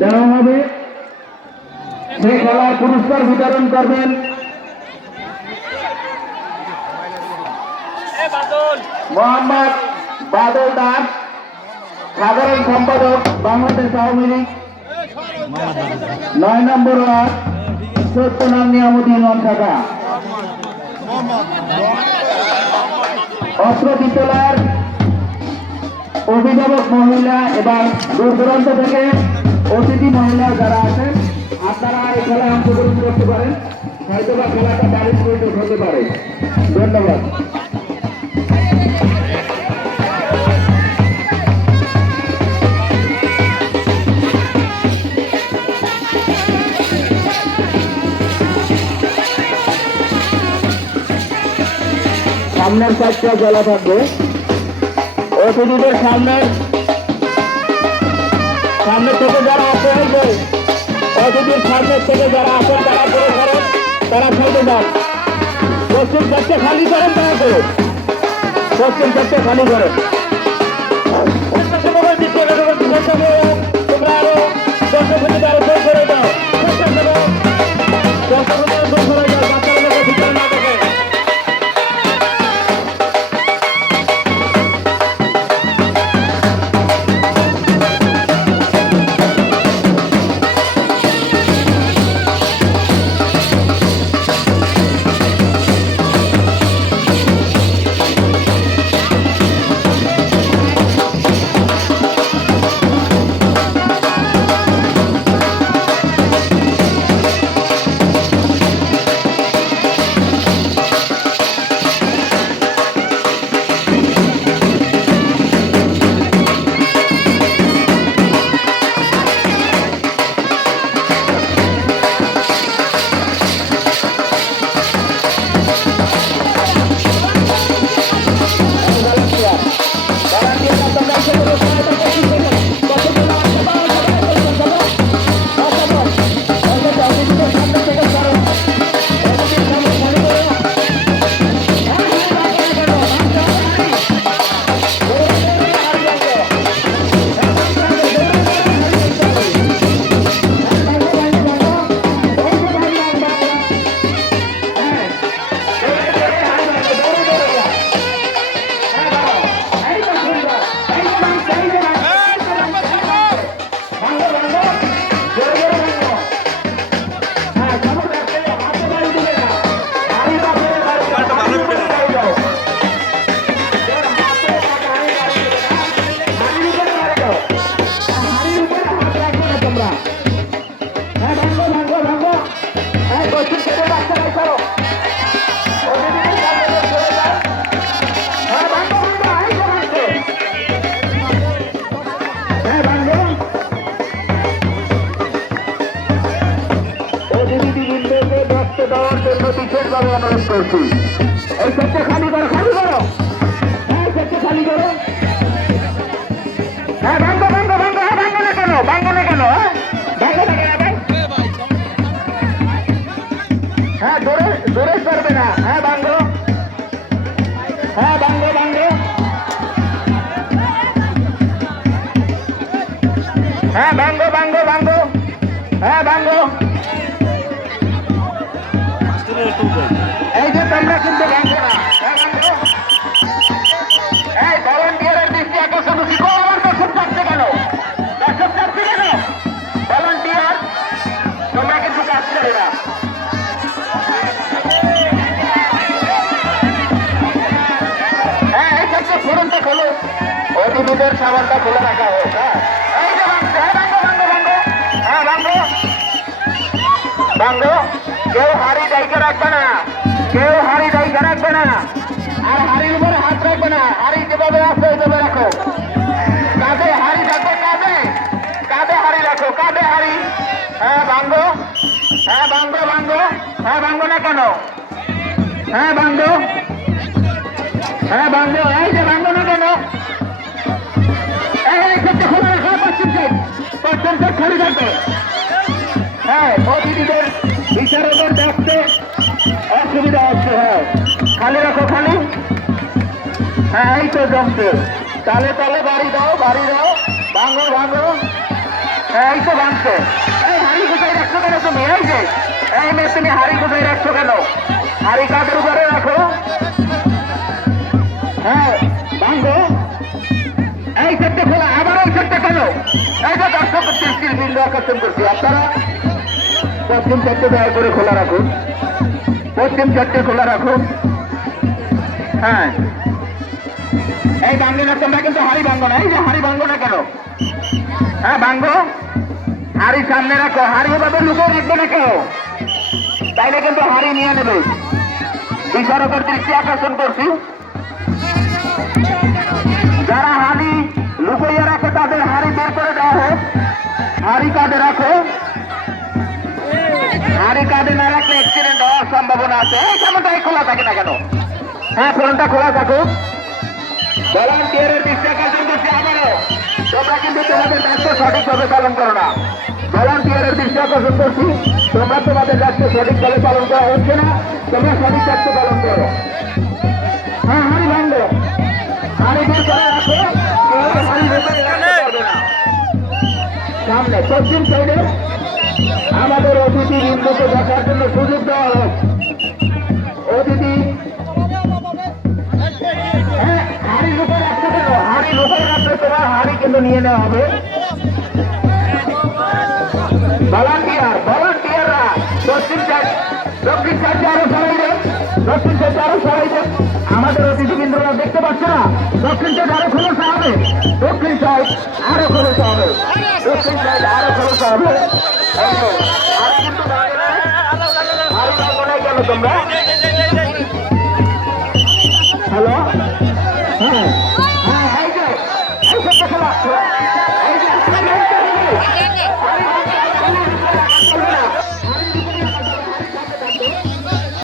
দেওয়া হবে। সেই খেলার পুরস্কার বিতরণ করবেন। মোহাম্মদ বাদল দাস সাধারণ সম্পাদক বাংলাদেশ আওয়ামী লীগ। নয় নম্বর ওয়ার্ড সত্য নাম নিয়ামতি নন শাখা। অস্ত্র বিদ্যালয়ের অভিভাবক মহিলা এবং দূর দূরান্ত থেকে অতিথি মহিলা যারা আছেন, আপনারা এই খেলায় অংশগ্রহণ করতে পারেন। হয়তো বা খেলাটা বাড়ির হতে পারে। ধন্যবাদ। সামনের চারটা জেলা থাকবে। অতিথিদের সামনে। সামনে থেকে যারা আসে হয়েছে অতিথির সামনে থেকে যারা আসেন, তারা করে করেন তারা খেলতে যান। পশ্চিম চারটে খালি করেন তারা করে পশ্চিম চারটে খালি করেন। বিশেষভাবে অনুরোধ করছি এই সেটটা খালি করো খালি করো হ্যাঁ সেটটা খালি করো হ্যাঁ ভাঙ্গো ভাঙ্গো ভাঙ্গো হ্যাঁ ভাঙ্গো না কেন ভাঙ্গো না কেন হ্যাঁ হ্যাঁ জোরে জোরে করবে না হ্যাঁ ভাঙ্গো হ্যাঁ ভাঙ্গো ভাঙ্গো হ্যাঁ ভাঙ্গো ভাঙ্গো ভাঙ্গো। হ্যাঁ ভাঙ্গো। অতিথিদের সাবানটা খুলে রাখা হোক হ্যাঁ হ্যাঁ কেউ হাড়ি ডাইকে রাখবে না। কেউ হাড়ি ডাইকে রাখবে না। আর হাড়ির উপরে হাত রাখবে না। হাড়ি যেভাবে আছে, ওইভাবে রাখো। কাঁধে হাড়ি রাখবে কাঁধে। কাঁধে হাড়ি রাখো, কাঁধে হাড়ি। হ্যাঁ ভাঙ্গো হ্যাঁ ভাঙ্গো ভাঙ্গো হ্যাঁ ভাঙ্গো না কেন? হ্যাঁ ভাঙ্গো হ্যাঁ ভাঙ্গো এই যে ভাঙ্গো না কেন? সাইড খালি থাকবে হ্যাঁ অতিথিদের বিচারকের ডাকতে অসুবিধা হচ্ছে হ্যাঁ খালি রাখো খালি হ্যাঁ এই তো জমছে তালে তালে বাড়ি দাও বাড়ি দাও ভাঙো ভাঙো এই তো ভাঙছে এই হাড়ি কোথায় রাখছো কেন তুমি? এই যে, এই মেয়ে তুমি হাড়ি কোথায় রাখছো কেন? হাড়ি উপরে আকর্ষণ করছি। আপনারা পশ্চিম চারটে দয়া করে খোলা রাখুন। পশ্চিম চারটে খোলা রাখুন। হ্যাঁ। এই ভাঙ্গো না কিন্তু হাড়ি ভাঙ্গো না। এই যে হাড়ি না কেন? হ্যাঁ ভাঙ্গো হাড়ি সামনে রাখো। হাড়ি এভাবে লুকিয়ে রাখবে না কেউ? তাইলে কিন্তু হাড়ি নিয়ে নেবে। বিচারকের দৃষ্টি আকর্ষণ করছি। যারা হাড়ি লুকিয়ে রাখে হাড়ি কাঁধে রাখো। হাড়ি কাঁধে না রাখলে অ্যাক্সিডেন্ট হওয়ার সম্ভাবনা আছে। কেমনটাই খোলা থাকে না কেন? হ্যাঁ ফোনটা খোলা থাকুক। ভলান্টিয়ারের আকর্ষণ করছি আবারও। তোমরা কিন্তু তোমাদের দায়িত্ব সঠিকভাবে পালন করো না। ভলান্টিয়ারের দৃষ্টি আকর্ষণ করছি। তোমরা তোমাদের দায়িত্ব সঠিকভাবে পালন করা হচ্ছে না। তোমরা সঠিক দায়িত্ব পালন করো। হ্যাঁ হাড়ি ভাঙবো হাড়ি বের আমাদের অতিথি দেখার জন্য সুযোগ দেওয়া হোক অতিথি হ্যাঁ, নেওয়া হবে। ভলান্টিয়ার দক্ষিণ দক্ষিণ আরও সরাই দক্ষিণ আরও সরাই আমাদের অতিথিবৃন্দরা দেখতে পাচ্ছে না? দক্ষিণ সাইড আরও খোলসা হবে। দক্ষিণ সাইড আরও খরচ হবে। দক্ষিণ সাইড আরও খরচ হবে। আর কিন্তু ভাঙে না। হাড়ি ভাঙো তোমরা।